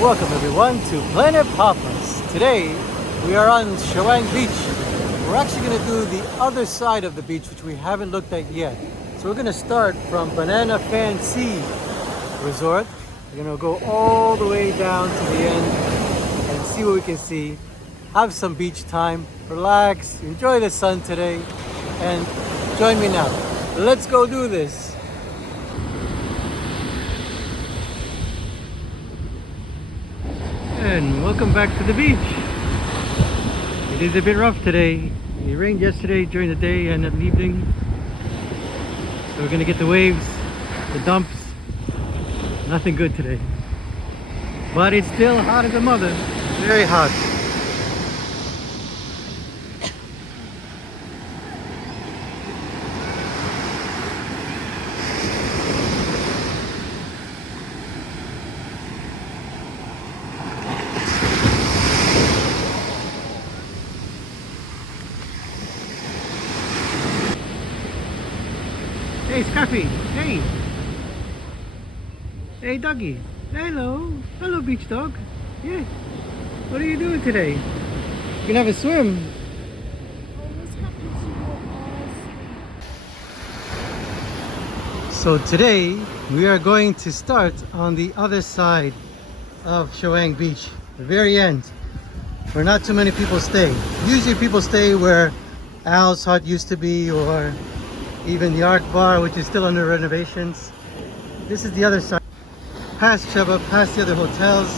Welcome everyone to Planet Papas. Today we are on Chaweng Beach. We're actually going to do the other side of the beach which we haven't looked at yet. So we're going to start from Banana Fancy Resort. We're going to go all the way down to the end and see what we can see. Have some beach time, relax, enjoy the sun today, and join me now. Let's go do this. And welcome back to the beach. It is a bit rough today. It rained yesterday during the day and in the evening. So we're gonna get the waves, the dumps. Nothing good today. But it's still hot as a mother. Very hot. Hey, Scruffy. Hey. Hey, doggy. Hello. Hello, beach dog. Yeah. What are you doing today? You can have a swim. So today we are going to start on the other side of Chaweng Beach, the very end, where not too many people stay. Usually people stay where Al's Hut used to be, or even the Art Bar, which is still under renovations. This is the other side, past Chubba, past the other hotels.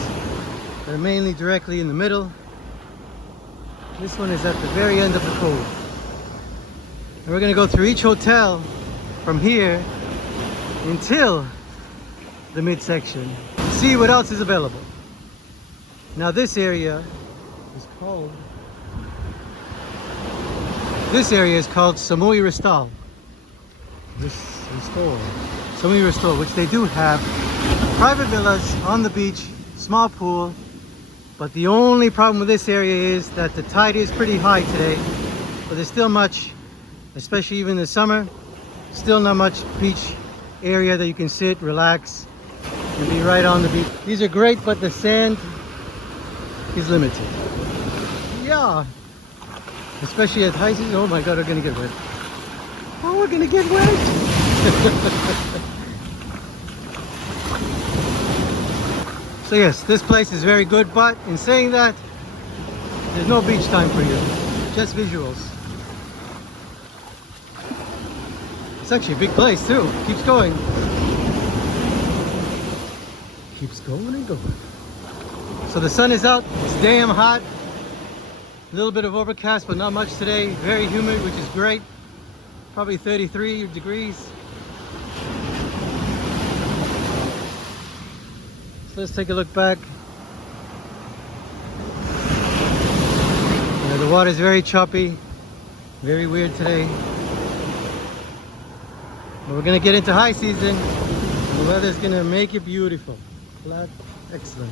They're mainly directly in the middle. This one is at the very end of the cove. And we're gonna go through each hotel from here until the midsection. See what else is available. Now this area is called Samui Resotel. Samui Resotel, which they do have private villas on the beach, small pool, but the only problem with this area is that the tide is pretty high today, but there's still much, especially even in the summer, still not much beach area that you can sit, relax, and be right on the beach. These are great, but the sand is limited. Yeah, especially at high season. Oh my god, we're gonna get wet. Oh, we're gonna get wet. So yes, this place is very good, but in saying that, there's no beach time for you, just visuals. It's actually a big place too. Keeps going. Keeps going and going. So the sun is out, it's damn hot. A little bit of overcast, but not much today. Very humid, which is great. Probably 33 degrees. So let's take a look back. Yeah, the water is very choppy, very weird today. But we're gonna get into high season. The weather's gonna make it beautiful. Flat, excellent.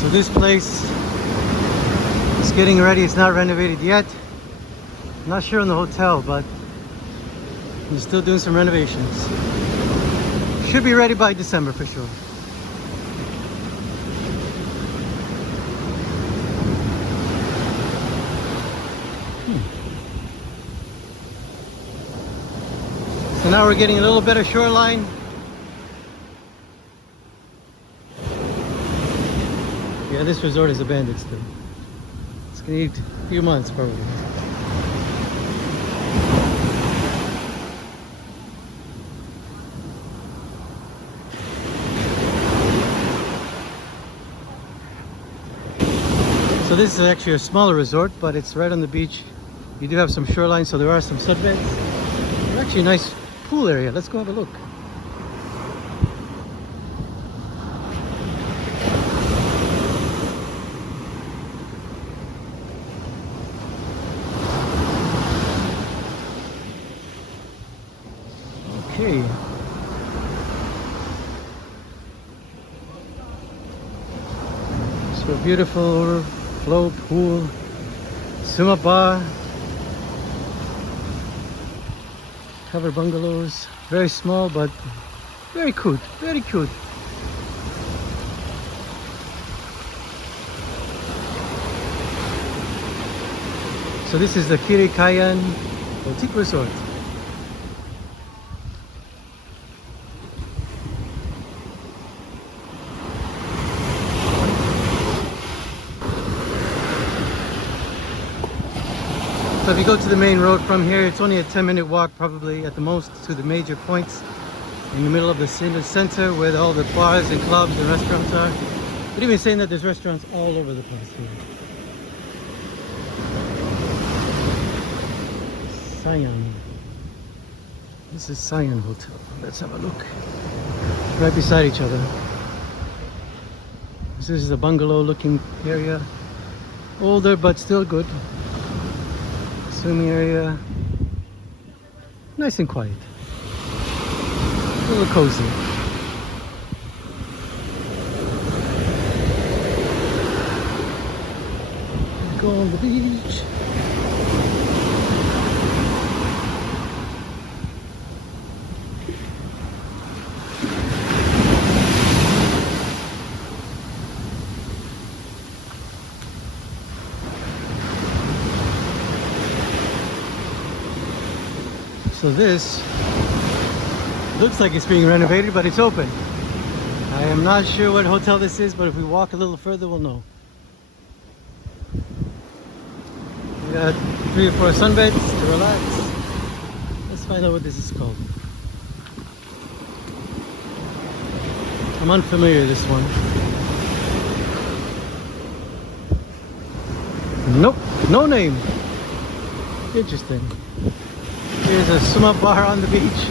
So this place is getting ready. It's not renovated yet. I'm not sure on the hotel, but we're still doing some renovations. Should be ready by December for sure. So now we're getting a little better shoreline. Yeah, this resort is abandoned still. It's gonna need a few months probably. So this is actually a smaller resort, but it's right on the beach. You do have some shoreline, so there are some sunbeds. It's actually a nice pool area. Let's go have a look. Okay. So beautiful flow pool, swim bar, covered bungalows. Very small but very cute, very cute. So this is the Kirikayan Boutique Resort. So if you go to the main road from here, it's only a 10-minute walk probably at the most to the major points in the middle of the center where all the bars and clubs and restaurants are. But even saying that, there's restaurants all over the place here. Siam. This is Siam Hotel. Let's have a look. Right beside each other. This is a bungalow looking area. Older but still good. Swimming area. Nice and quiet. A little cozy. Go on the beach. So this looks like it's being renovated, but it's open. I am not sure what hotel this is, but if we walk a little further, we'll know. We got 3 or 4 sunbeds to relax. Let's find out what this is called. I'm unfamiliar with this one. Nope, no name. Interesting. Here's a swim bar on the beach.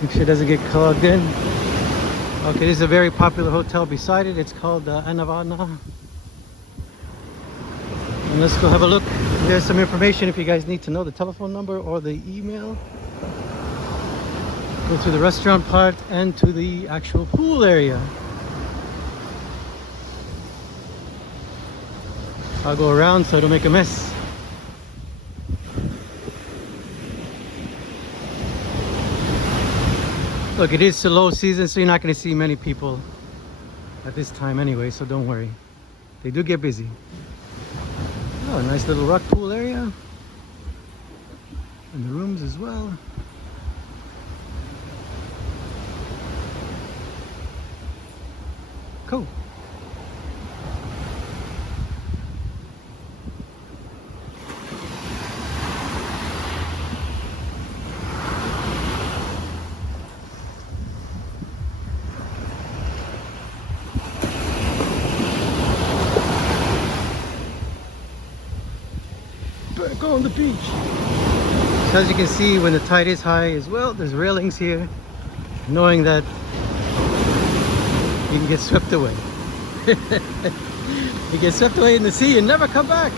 Make sure it doesn't get clogged in. Okay, this is a very popular hotel beside it. It's called Anavana. And let's go have a look. There's some information if you guys need to know the telephone number or the email. Go through the restaurant part and to the actual pool area. I'll go around so I don't make a mess. Look, it is the low season, so you're not going to see many people at this time anyway, so don't worry. They do get busy. Oh, a nice little rock pool area. And the rooms as well. Cool. Go on the beach. So as you can see, when the tide is high as well, there's railings here, knowing that you can get swept away. You get swept away in the sea and never come back.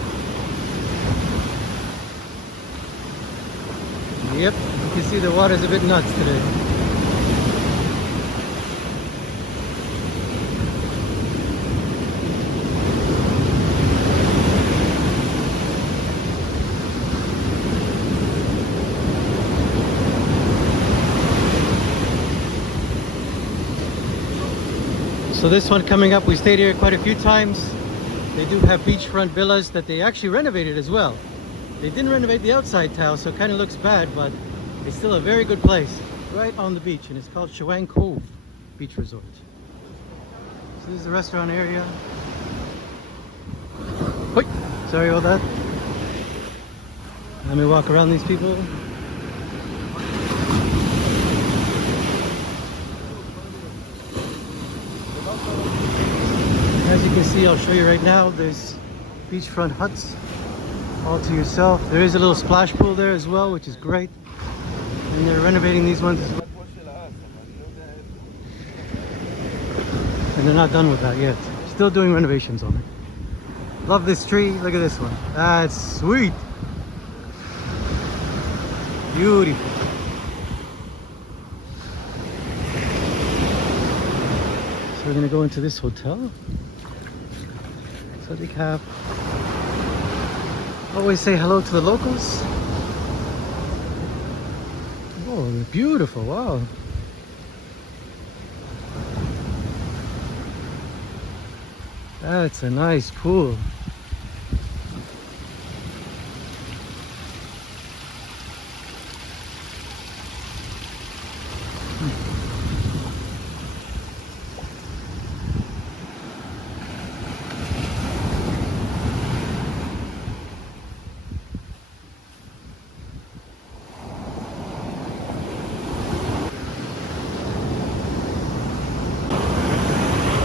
Yep, you can see the water's a bit nuts today. So this one coming up, we stayed here quite a few times. They do have beachfront villas that they actually renovated as well. They didn't renovate the outside tile, so it kind of looks bad, but it's still a very good place right on the beach, and it's called Chaweng Cove Beach Resort. So this is the restaurant area. Oi, sorry about that. Let me walk around these people. As you can see, I'll show you right now, there's beachfront huts all to yourself. There is a little splash pool there as well, which is great. And they're renovating these ones as well. And they're not done with that yet. Still doing renovations on it. Love this tree. Look at this one. That's sweet. Beautiful. So we're gonna go into this hotel. So they have always say hello to the locals. Oh, they're beautiful! Wow. That's a nice pool.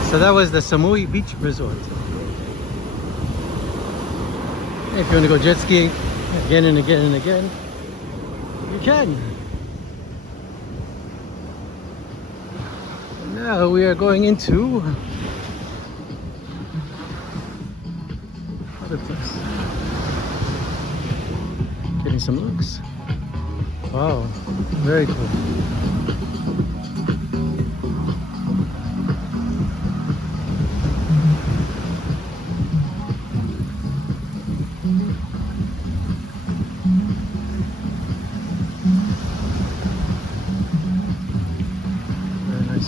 So that was the Samui Beach Resort. If you want to go jet skiing again and again and again, you can. Now we are going into other place. Getting some looks. Wow, very cool.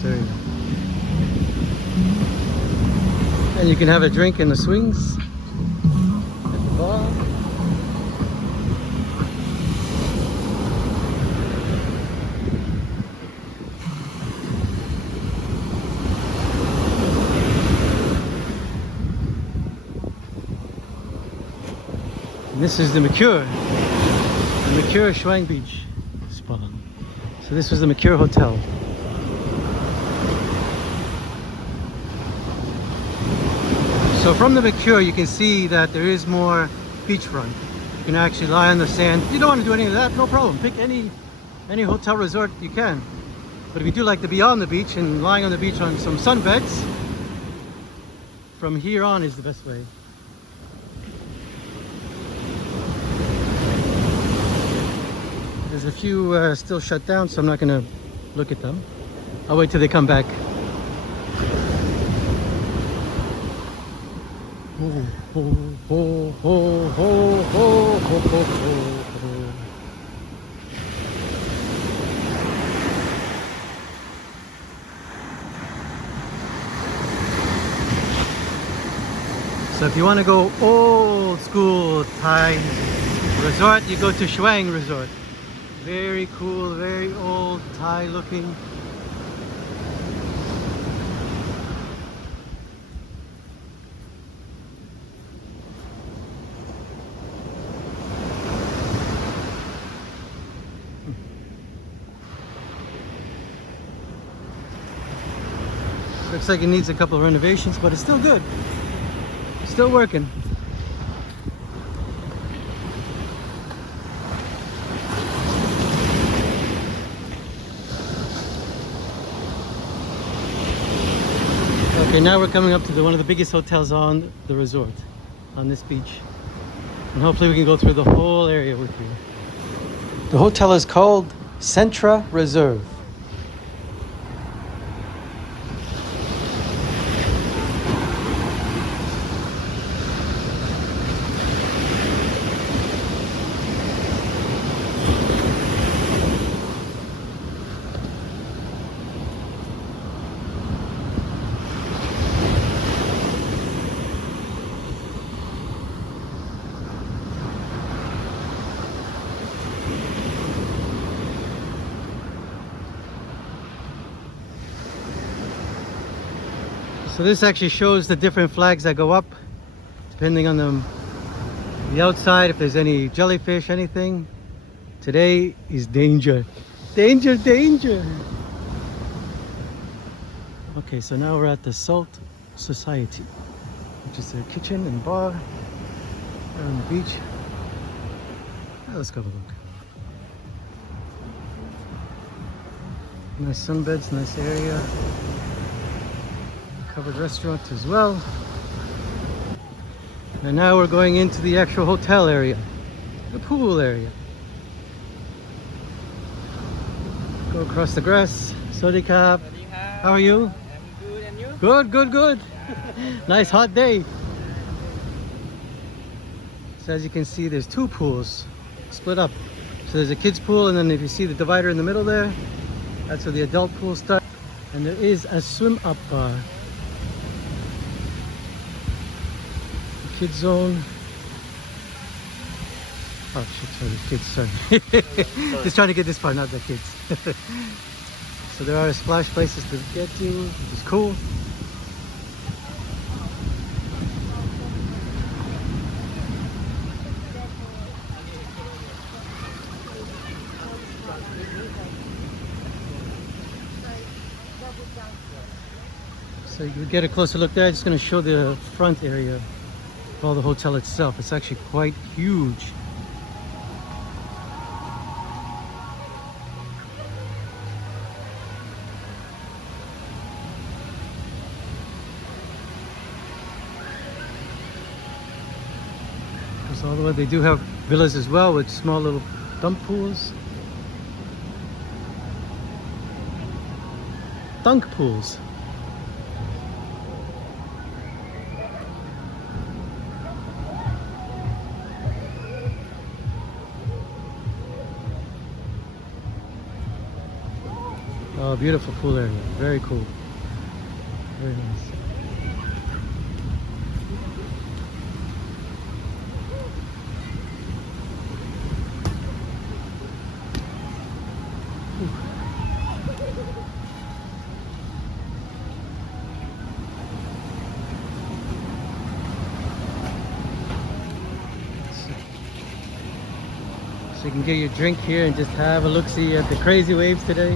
Area. And you can have a drink in the swings at the bar. And this is the Mercure Chaweng Beach Spa. So this was the Mercure Hotel. So from the Mercure, you can see that there is more beachfront. You can actually lie on the sand. If you don't want to do any of that, no problem. Pick any hotel resort you can. But if you do like to be on the beach and lying on the beach on some sunbeds, from here on is the best way. There's a few still shut down, so I'm not going to look at them. I'll wait till they come back. So if you want to go old school Thai resort, you go to Chaweng Resort. Very cool, very old Thai looking. Looks like it needs a couple of renovations, but it's still good. Still working. Okay, now we're coming up to one of the biggest hotels on the resort, on this beach. And hopefully we can go through the whole area with you. The hotel is called Centara Reserve. So this actually shows the different flags that go up depending on the outside, if there's any jellyfish, anything. Today is danger. Danger, danger. Okay, so now we're at the Salt Society, which is their kitchen and bar on the beach. Let's go have a look. Nice sunbeds, nice area. Covered restaurant as well. And now we're going into the actual hotel area, the pool area. Go across the grass. Sawadee Krap. How are you? I'm good, and you? Good, good, good. Nice hot day. So as you can see, there's two pools split up. So there's a kids pool, and then if you see the divider in the middle there, that's where the adult pool starts. And there is a swim up bar. Kids zone. Oh shit, sorry, kids, sorry. Just trying to get this part, not the kids. So there are splash places to get to, which is cool. So you can get a closer look there. I'm just going to show the front area of all the hotel itself. It's actually quite huge. Goes all the way. They do have villas as well with small little dump pools. Dunk pools. Oh, beautiful pool area. Very cool. Very nice. So you can get your drink here and just have a look-see at the crazy waves today.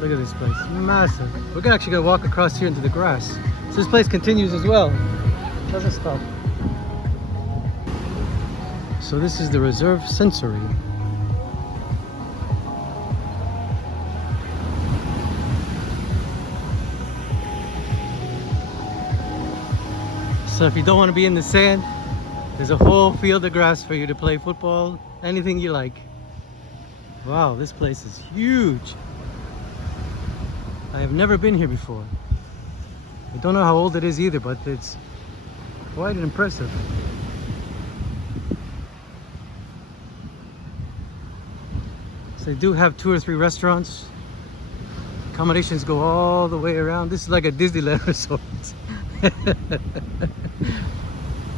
Look at this place, massive. We're actually gonna walk across here into the grass. So this place continues as well, doesn't stop. So this is the Reserve Sensory. So if you don't want to be in the sand, there's a whole field of grass for you to play football, anything you like. Wow, this place is huge. I have never been here before. I don't know how old it is either, but it's quite impressive. So they do have 2 or 3 restaurants. Accommodations go all the way around. This is like a Disneyland resort.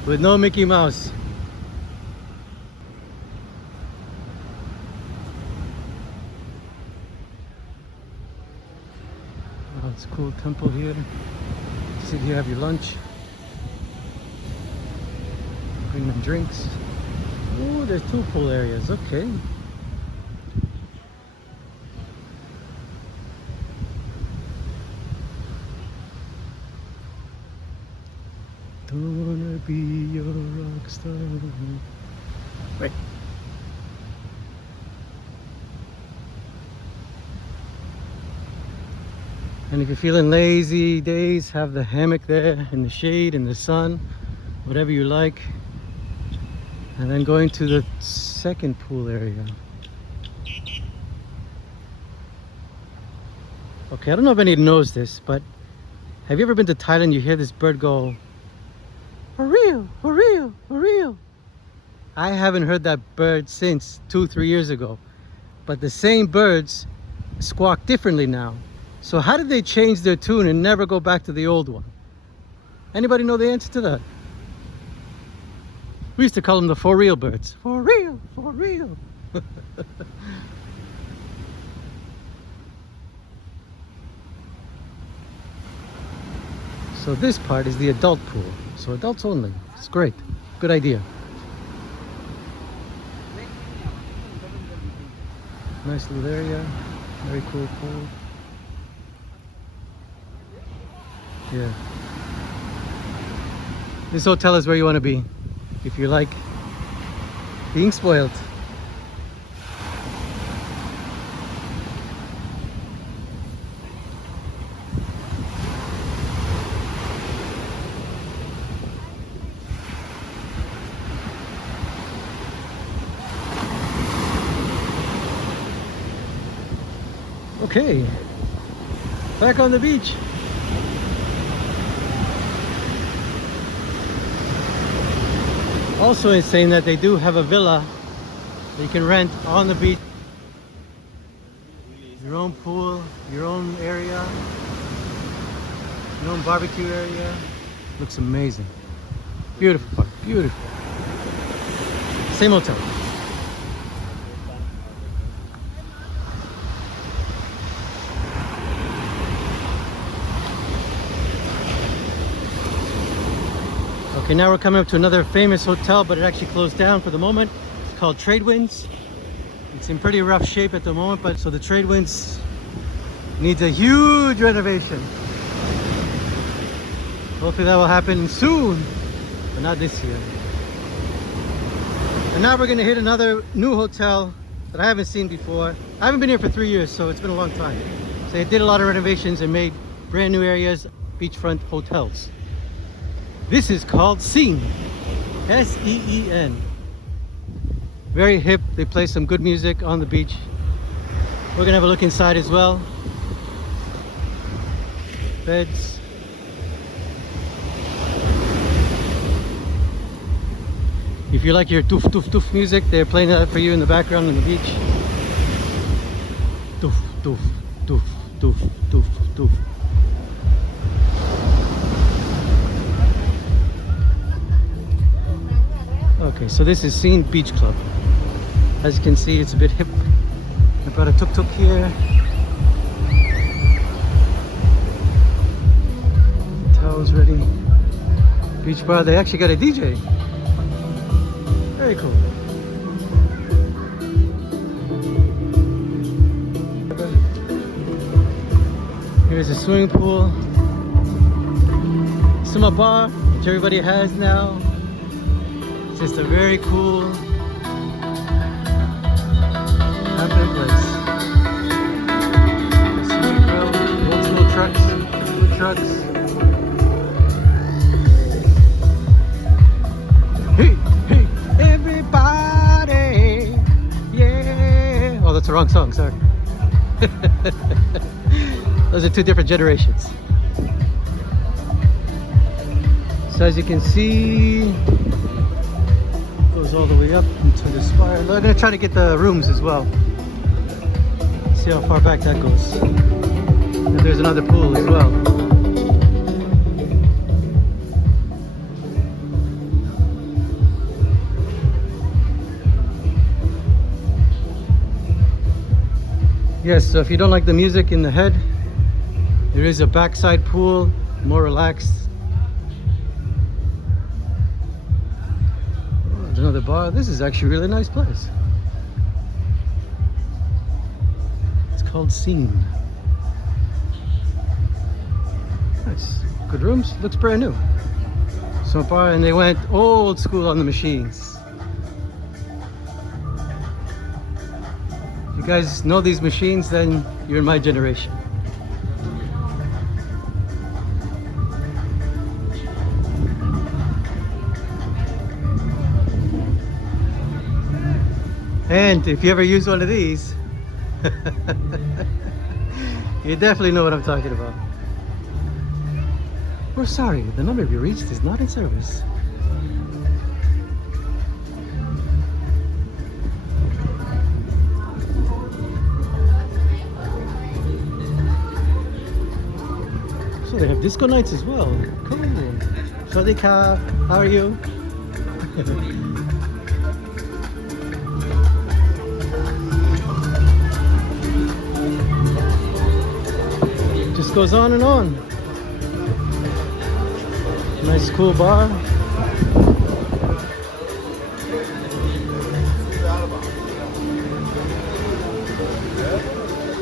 With no Mickey Mouse. Oh, it's a cool temple here. Sit here, have your lunch. Bring them drinks. Oh, there's 2 pool areas. Okay. Don't wanna be your rock star. Wait. And if you're feeling lazy days, have the hammock there in the shade, in the sun, whatever you like. And then going to the second pool area. Okay, I don't know if anybody knows this, but have you ever been to Thailand? You hear this bird go, for real, for real, for real. I haven't heard that bird since 2-3 years ago. But the same birds squawk differently now. So how did they change their tune and never go back to the old one? Anybody know the answer to that? We used to call them the for real birds. For real, for real. So this part is the adult pool. So adults only. It's great. Good idea. Nice little area. Very cool pool. Yeah. This hotel is where you want to be if you like being spoiled. Okay, back on the beach. Also insane that they do have a villa that you can rent on the beach. Your own pool, your own area, your own barbecue area. Looks amazing. Beautiful park, beautiful. Same hotel. Okay, now we're coming up to another famous hotel, but it actually closed down for the moment. It's called Tradewinds. It's in pretty rough shape at the moment, but so the Tradewinds needs a huge renovation. Hopefully that will happen soon, but not this year. And now we're gonna hit another new hotel that I haven't seen before. I haven't been here for 3 years, so it's been a long time. So they did a lot of renovations and made brand new areas, beachfront hotels. This is called Seen, S-E-E-N. Very hip. They play some good music on the beach. We're gonna have a look inside as well. Beds. If you like your doof doof doof music, they're playing that for you in the background on the beach. Doof doof doof doof doof doof. Okay, so this is Seen Beach Club. As you can see, it's a bit hip. I brought a tuk-tuk here. Towels ready. Beach bar, they actually got a DJ. Very cool. Here's a swimming pool. Summer bar, which everybody has now. Just a very cool, happening place. Sweet grill, old school trucks, food trucks. Hey, hey, everybody, yeah. Oh, that's the wrong song, sorry. Those are two different generations. So as you can see, goes all the way up into the spire. I'm gonna try to get the rooms as well. See how far back that goes. And there's another pool as well. Yes, so if you don't like the music in the head, there is a backside pool, more relaxed. Another bar. This is actually a really nice place. It's called Seen. Nice. Good rooms. Looks brand new. So far, and they went old school on the machines. If you guys know these machines, then you're in my generation. And if you ever use one of these, you definitely know what I'm talking about. We're sorry, the number you reached is not in service. So they have disco nights as well. Cool. Sawadee-ka. How are you? Just goes on and on. Nice cool bar.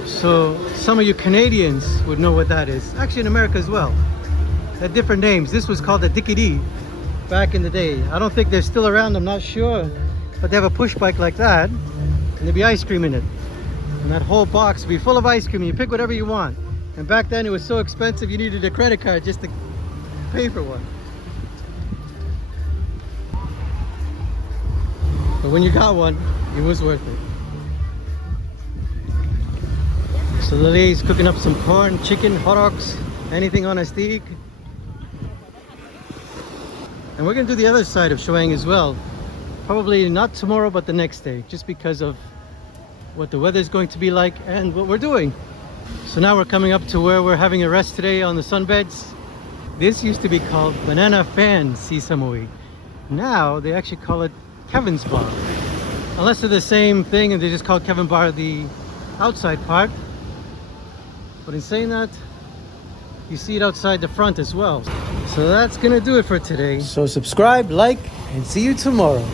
So some of you Canadians would know what that is. Actually in America as well. They had different names. This was called the Dickie-Dee back in the day. I don't think they're still around, I'm not sure. But they have a push bike like that. And there'd be ice cream in it. And that whole box would be full of ice cream. You pick whatever you want. And back then it was so expensive you needed a credit card just to pay for one. But when you got one, it was worth it. So the lady's cooking up some corn, chicken, hot dogs, anything on a stick. And we're gonna do the other side of Chaweng as well. Probably not tomorrow, but the next day, just because of what the weather is going to be like and what we're doing. So now we're coming up to where we're having a rest today on the sunbeds. This used to be called Banana Fan Koh Samui. Now they actually call it Kevin's Bar. Unless they're the same thing and they just call Kevin Bar the outside part. But in saying that, you see it outside the front as well. So that's gonna do it for today. So subscribe, like, and see you tomorrow.